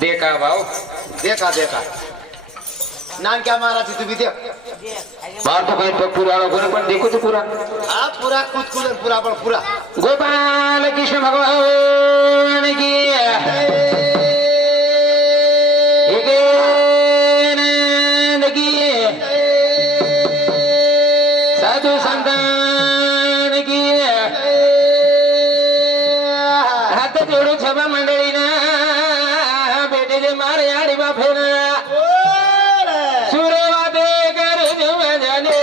देखा भाऊ देखा देखा नाम क्या मारा थी तू भी देख बाहर तो कहीं तो पूरा गोरे पर देखो तो पूरा हाँ पूरा कुछ कुछ पूरा पर पूरा गोपाल कृष्ण भगवान की साधु संतान की हाथ जोडू छबा मंडळी ना बेटेले मारे आडी बाफेन सुरवादे कर मजाने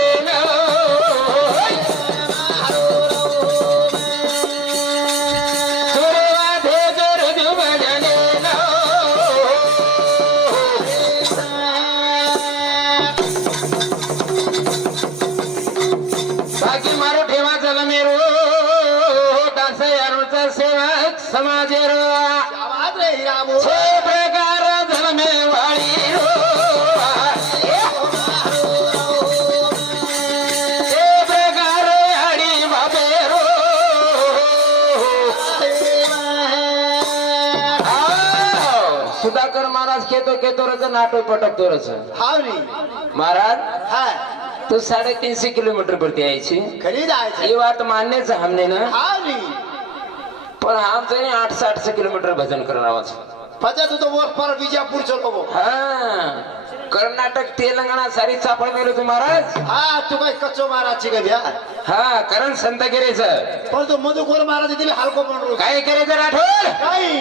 सुरवादे कर मजाने बाकी मारो ठेवा चला मेरो दास यारोचा सेवक समाजेरो आवाज रे रामो छे प्रकार धर्मे वाळी रो छे प्रकार आडी बाबेरो सुधाकर महाराज केतो रच नाटो पटकतो रच हाँ नी महाराज हाँ तो 350 किलोमीटर परती यायची खरीद आए थे ये बात माननेच हमने ना हाँ नी पण आमचं 800 किलोमीटर भजन करणार पता तू तो वो पर विजयपुर चलो वो हा कर्नाटक तेलंगणा सारी चापळ मेलो तू महाराज हाँ तू काय कच्चो मारा ची गया हा कारण संतगिरीचं पर तो मधुकोर मारा थी हलको मन रो काय करायचं राठोड काही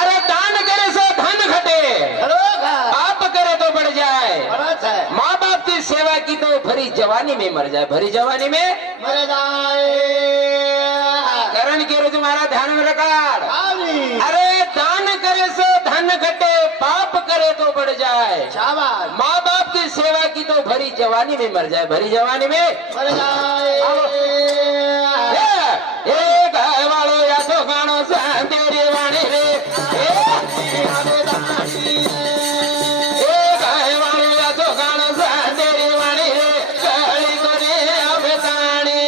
अरे दान करे सो धन घटे खरो का पाप करे तो बढ़ जाए बड़ा है माँ बाप की सेवा की तो भरी जवानी में मर जाए भरी जवानी में मरे जाए करण के रोज तुम्हारा ध्यान में रखा हाँ नी अरे दान करे सो धन घटे पाप करे तो बढ़ जाए शाबाश माँ बाप की सेवा की तो भरी जवानी में मर जाए भरी जवानी में मरे जाए ए गाय वालो या तो गानो तेरी वाणी रे ए गाय वालो या तो गानो तेरी वाणी रे कळी कोणी अभेताणी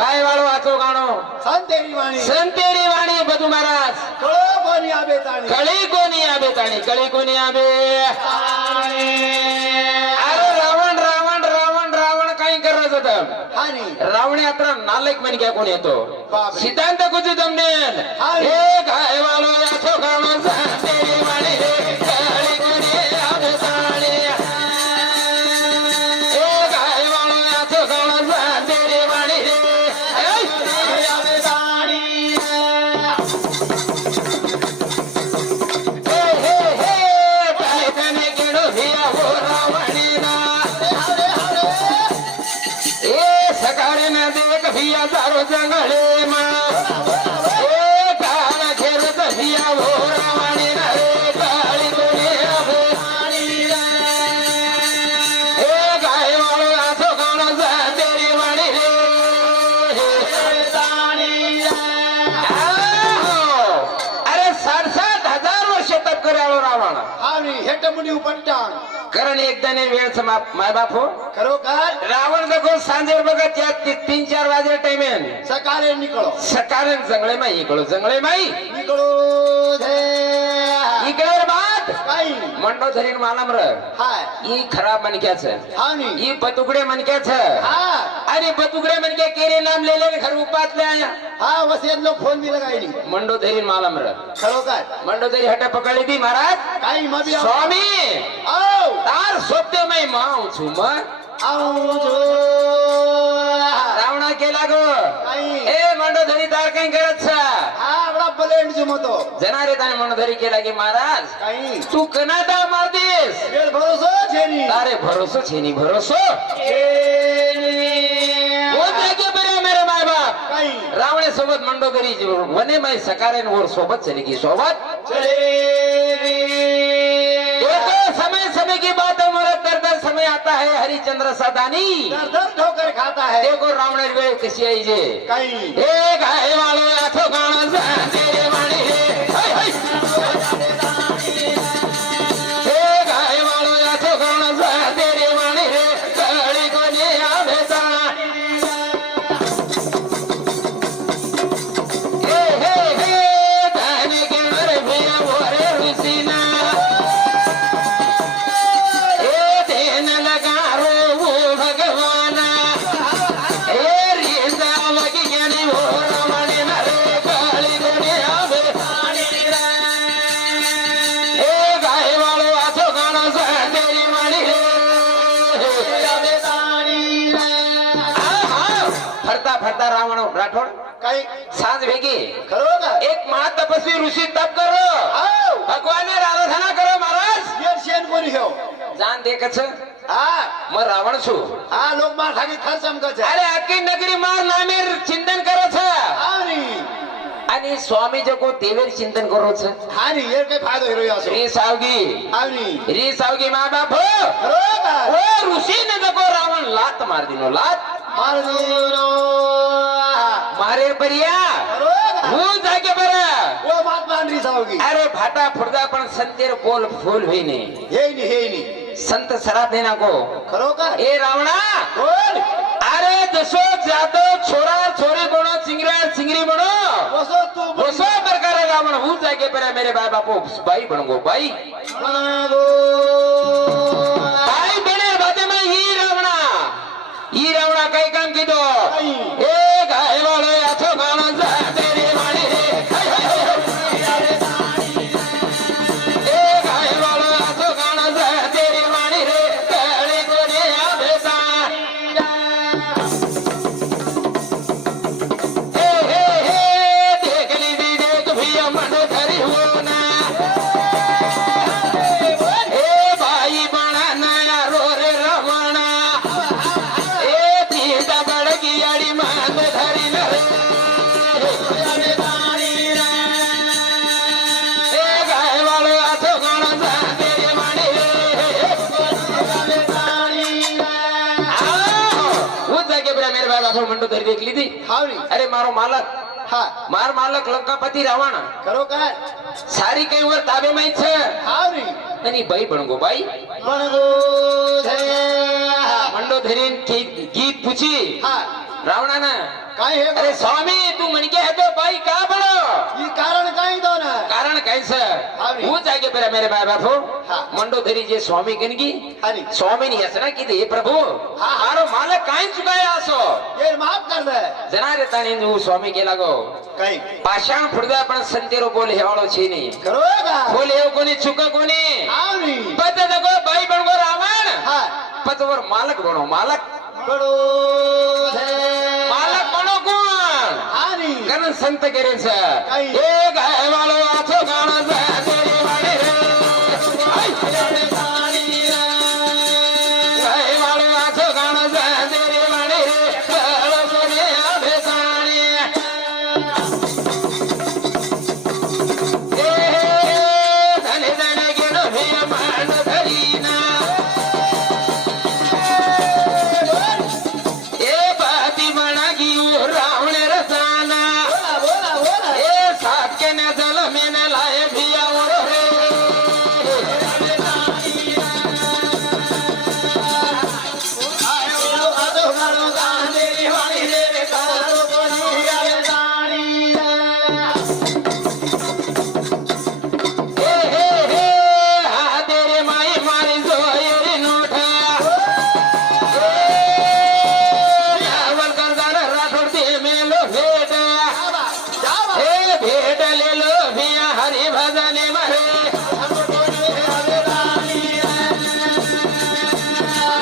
गाय वालो आचो गाणो संतेरी वाणी संतेरी वाणी बधू महाराज कळो कोणी आबे ताणी कळी कोणी आबेताणी कळी कोणी आबे अरे रावण रावण रावण रावण काही करत होत हाँ नी रावण यात्रा नालायक म्हणे क्या कोण येतो बापरे. सिद्धांत कुछ जमनेन हाय. हे गाय वालो याचो गाणो तेरी वाणी रे कळी कोणी आबेताणी हे गाय वालो याचो गाणो तेरी वाणी रे आबे ताणी हे हे हे बायकाने गेलो भिया हो रावणीना ए सकाळी न देख भिया सारो जंगले मा ए काळ घेरत भिया हो रावणीना रे काळी कोणी अभे ए गाय वाळो आसो गाणो तेरी वाणी रे अरे 7,500 वर्ष तप करालो रावण हाँ नी हेट मुनी उपट्टाण कारण एकदा ने वेळ माय बाप हो करो कर रावण देखो सांजेर बघत या 3-4 वाजे टाइमेन सकाळे निकळो सकाळी जंगले माई इकडो जंगले माई निकळो धे इकडे बात काही मंडो धरीन मालाम र हाय ई खराब मनक्याच हाँ नी ई पतुगडे मनक्याच हाँ अरे पतुगडे मनके केरे नाम लेले घर उपातले आया हाँ वसेत लोग फोन भी लगाई नी मंडो धरीन मालाम र खरो कर मंडो धरी हटे पकड़ी दी महाराज काही मबी स्वामी आओ तार सोप्ते मै माऊ छु म आओ जो रावणा केला गो काही ए मंडो धरी तार काही करत छ हाँ बड़ा ब्लेंड जुमतो जनारे ताने मंडो धरी केला की महाराज काही तू कनाडा मार दिस वेळ भरोसा छेनी तारे भरोसो छेनी भरोसो वो जागे बरे मेरे माय बाप काही रावणे सोबत मंडो करी वने माय सकारेन और सोबत चली की सोबत चले देखो समय समय की बात है मुरत करता समय आता है हरिचंद्र सदानी दर दर ठोकर खाता है देखो रावणे वेळ कशी आहे जे काही हे गाय वालो आठो गाणं तेरे वाणी हे हाय हाय हे गाय वालो आठो गाणं तेरे वाणी हे कळी कोणी आभेता हे हे हे खासदार राठोड काही सांज भेगी खरं का एक महातपस्वी ऋषी तप करो आओ भगवान आराधना करो महाराज ये शेण कोणी घेऊ जान देखच हा मग रावण छू हा लोक मार खाली खर चमकच अरे अख्खी नगरी मार नामेर चिंतन करो छ आणि स्वामी जको तेवेर चिंतन करो छ हा नी ये काय फायदा हिरो असो री सावगी आवनी री सावगी मा बाप खरं का ओ ऋषी ने जको रावण लात मार दिनो लात मार दिनो मारे परिया खरं का હું જાગે બરા ओ बात मांडरी जाओगी अरे फाटा फुटदा पण संतेर बोल फूल होईने हे नी संत सरात देना को खरो का ए रावणा बोल अरे जसो जातो छोरा छोरी बनो चिंगरा चिंगरी बनो बसो तू बसो प्रकार रावण હું જાગે બરા मेरे बाप बापो भाई बनगो भाई बनागो भाई बने बाते में ही रावणा काही काम कीधो ए गाय वालो याचो गाणं जा तेरी वाणी रे ए गाय वालो याचो गाणं जा तेरी वाणी रे कळी कोणी आभेसा हे हे हे देखली दी देख भिया मन धरी हो ना ए बाई बणा नया रो रे रमणा ए तीता बडकी आडी मान धरी न रे ए गाय वालो आसो गाणं जा तेरी वाणी वो जागे बरा मेरे बाबा आसो मंडो धरी देखली ती हावनी अरे मारो मालक हा मार मालक लंकापती रावण खरो काय सारी काही वर ताबे माहित छ हावनी आणि बाई बनगो बाई बनगो धे मंडो धरीन गीत पूछी हा रावणानं काय हे अरे स्वामी तू म्हणके है तो बाई का बनो ई कारण काय दो ना कारण कैसे हावी. वो जागे पर मेरे बाबा हो हाँ. मंडो धरी जे स्वामी कनगी हानी. स्वामी ने असना की हे प्रभु हाँ. मारो मालक काय चुकाया असो ये माफ कर दे जना रे ताणी जो स्वामी केला गो काही पाषाण फुडदा पण संतेरो बोल हेवाळो छी नी खरो का बोल हे कोणी चुक कोणी हावनी पत दगो बाई बनगो रावण हा पतवर मालक बनो मालक बडो धे मालक बनो कोण हानी कारण संत करेच काही. ए गाय वालो आछो गाणं जा तेरी वाणी रे आई गाय वालो आछो गाणं जा तेरी वाणी रे कळ कोणी आभेसाणी ए धने धने गेलो हे मान धरीना ए बाती बना गियो रावण रसाना बोला बोला ए साथ के न जल में न लाए भिया और रे आयो आदो गाणो गाणे वाणी रे कारो कोणी गाणे जाणी हे हे हे हा तेरे माई मारी जोयरी नोठा यावल करदार राठोड ते मेलो भेट हे भेट लेलो भिया हरी भजने मरे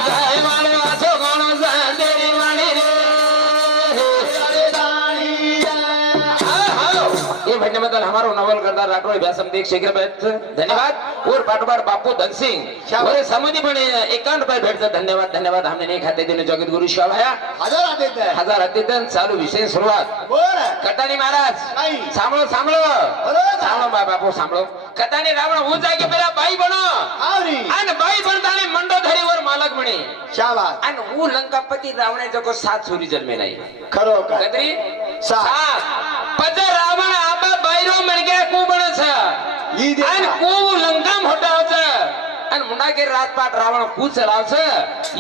गाय वालो आछो गाणो जा तेरी वाणी रे ये भजन बदल हमारो नवल करदार राठोड व्यासम देख शीघ्र भेट धन्यवाद और पाटोबार बापू धन सिंह और समधी पण 51 रुपये भेटत धन्यवाद धन्यवाद हमने नहीं खाते दिन जगत गुरु शिवाया हजार आते ते हजार अतिथन चालू विषय सुरुवात बोल कटाणी महाराज काही. सांभळो सांभळो बरोबर. सांभळो बापू सांभळो कटाणी रावण हो जागे पेला बाई बनो हावनी आणि बाई बनताने मंडो धरीवर मालक म्हणे शाबास आणि वो लंकापती रावणाचा को 7 सुरी जन्मे नाही खरो का कदरी सात. 7 पद रावण आबा बाईरो म्हणगे को बनस ई दे आणि को लंका मोठावच आणि मुंडा के रातपाट रावण कू चलावच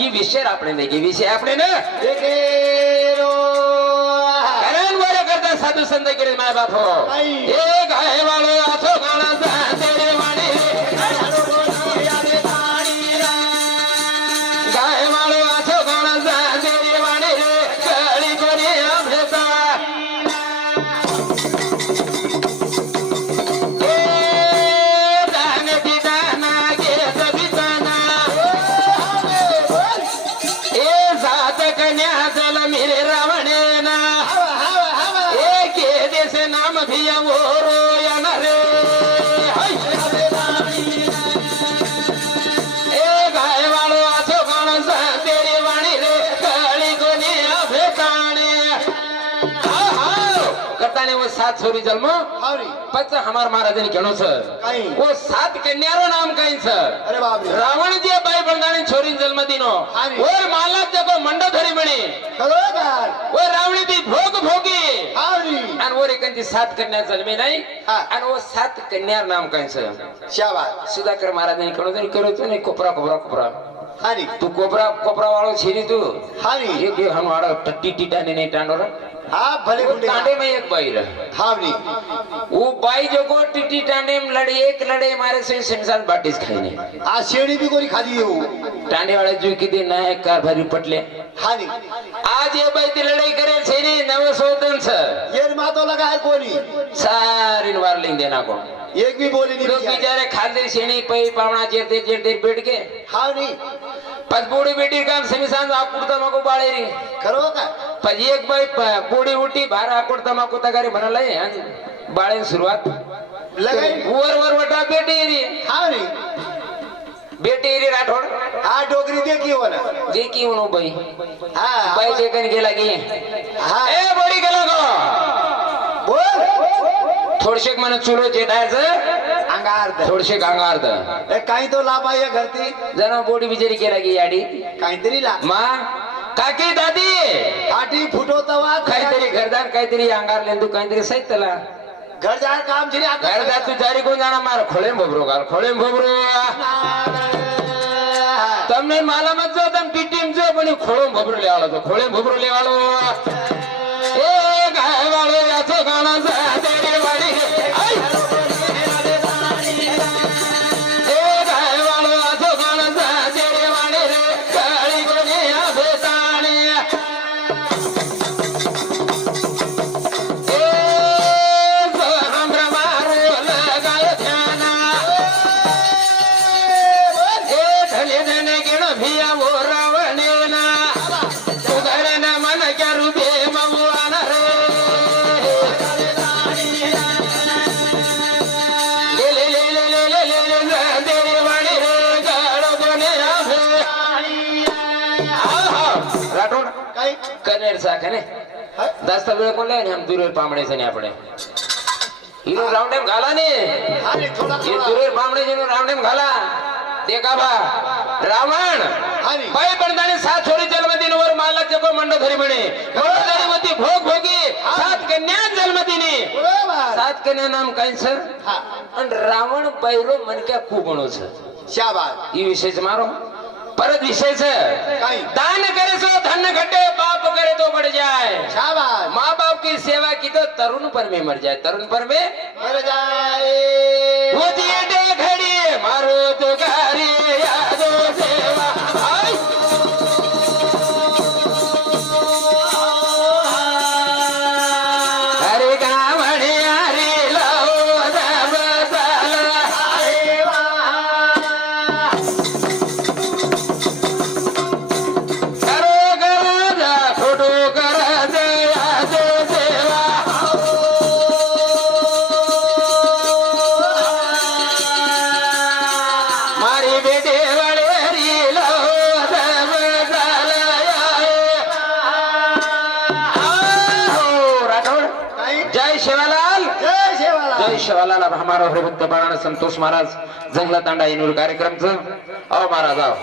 ई विषय આપણે નહીં કે વિષય આપણે ને देखेरो करण वर करता साधू संत करे माय बाप हो आई. ए गाय वालो आछो गाणा जा तेरे वाणी गाय वालो आछो गाणा जा तेरे वाणी रे कळी कोणी आभेसा ए दाने दिदाना गे दबिताना ए जात कन्या जल मिरे रावणेना ओरो येणार रे हाय. ए गाय वाळो असो गाणं तेरी वाणी रे काळी कोणी भेटाणे करताने वो सात छोरी जन्म हावरी पच हमार महाराज ने कहनो सर काई वो सात कन्यारो नाम कहीं सर अरे बाप रे रावण जी बाई बंगाणी छोरी जन्म दिनो हारी. और माला जगो मंडो धरी बने खरोखर वो रावणी ती भोग भोगी हावरी आणि वर एकांची सात कन्या जन्मे नाही हा. आणि वो सात कन्यार नाम कहीं सर शाबास सुधाकर महाराजांनी कहनो तरी करो तो नाही कोपरा कोपरा कोपरा हारी तू कोपरा कोपरा वाळो छेरी तू हारी एक हम वाड़ा टट्टी टिटाने नहीं टांडोरा हा भले वो गुंडे टांडे में एक बाई रह हावरी वो बाई जो को टिटी टांडे में लड़े एक लड़े मारे से सिमसान बाटीस खाईने आ शेणी बी कोणी खाली येऊ टांडे वाले जो की दे नायक कार भरी पटले हारी आज ये बाई ती लड़ाई करे छे नी 900 सर येर मातो लगा है कोणी सारी वार्लिंग देना को एक भी बोली नहीं लोग किया. बिचारे खालदे शेणी पई पावना जेरते जेरते बैठ के हावरी पस बूढ़ी बेटी काम समिसान आकुड़ तमाकू बाळे री खरोखर पस एक बाई बूढ़ी उठी बाहर आकुड़ तमाकू तगारी बनलाय बाळे सुरुवात लगाई वर वर वटा बेटी री हावरी बेटी री राठोड हा डोगरी देखी हो ना जे की उनो बाई हा बाई जे कन गेला की हा ए बडी गेला गो बोल थोडशेक मन चुलो जेटायचं अंगार थोडशे गांगार्ध काही तो लाभ आहे घरती जना बोडी बिचारी केला की याडी काहीतरी ला मा काकी दादी काठी फुटवता काहीतरी घरदार काहीतरी अंगार लेंदू काहीतरी सहित त्याला घर जा काम छे घरदार तू जारी कोण जाणार मार खोळेम भोबरो घाल खोळेम भोबरो તમને માલામાં જો તમ ટીટીમ જો પણ ખોળો ભબરો લેવાળો તો ખોળે ભબરો લેવાળો એ ગાય વાળો યાથો ગાણા તેરી વાડી આઈ એ ગાય વાળો યાથો ગાણા તેરી વાડી રે કાળી કોની આ ભેતાણી એ સાંભળ મારો લગાય ધ્યાના ए ढले धने गिण भिया वो रावणे ना सुधरे न मन क्या रूपे ममुआन रे ले ले ले ले ले ले ले ले तेरी वाणी रे गाड़ो कोने आभे आहा राठोड काही कनेर साखने दस्ता वेळ कोण लावने हम दूर पामणे से ने આપણે हीरो राउंड एम घाला ने हारी थोडा ये दूर पामणे जेनो राउंड एम घाला देखा बा रावण हारी बाई बंदाने सात छोरी जन्मदिन वर माला जगो मंडो धरी म्हणे मंडो धरी होती भोग भोगी सात कन्या जन्मदिनी बरोबर सात कन्या नाम काय सर हा आणि रावण बैरो मनक्या कुबणो छ शाबास ई विषय मारो परत विषय छ काही दान करे सो धन घटे बाप करे तो बढ़ जाए शाबास माँ बाप की सेवा की तो तरुण पर में मर जाए तरुण पर में मर जाए वो दिए घड़ी मारो तो गारी यादो सेवा आई अरे गावड़े अरे लाओ दब साला अरे वाह करो करो जा छोटो कर दे यादो सेवा मारी बेटे वाले हरी लाओ दब साला राठोड काही जय शिवालाल जय शेवाला जय शिवालाल अब हमारा हरिभक्त बाळानं संतोष महाराज जंगला तांडा येणूर कार्यक्रमचं अहो महाराज आओ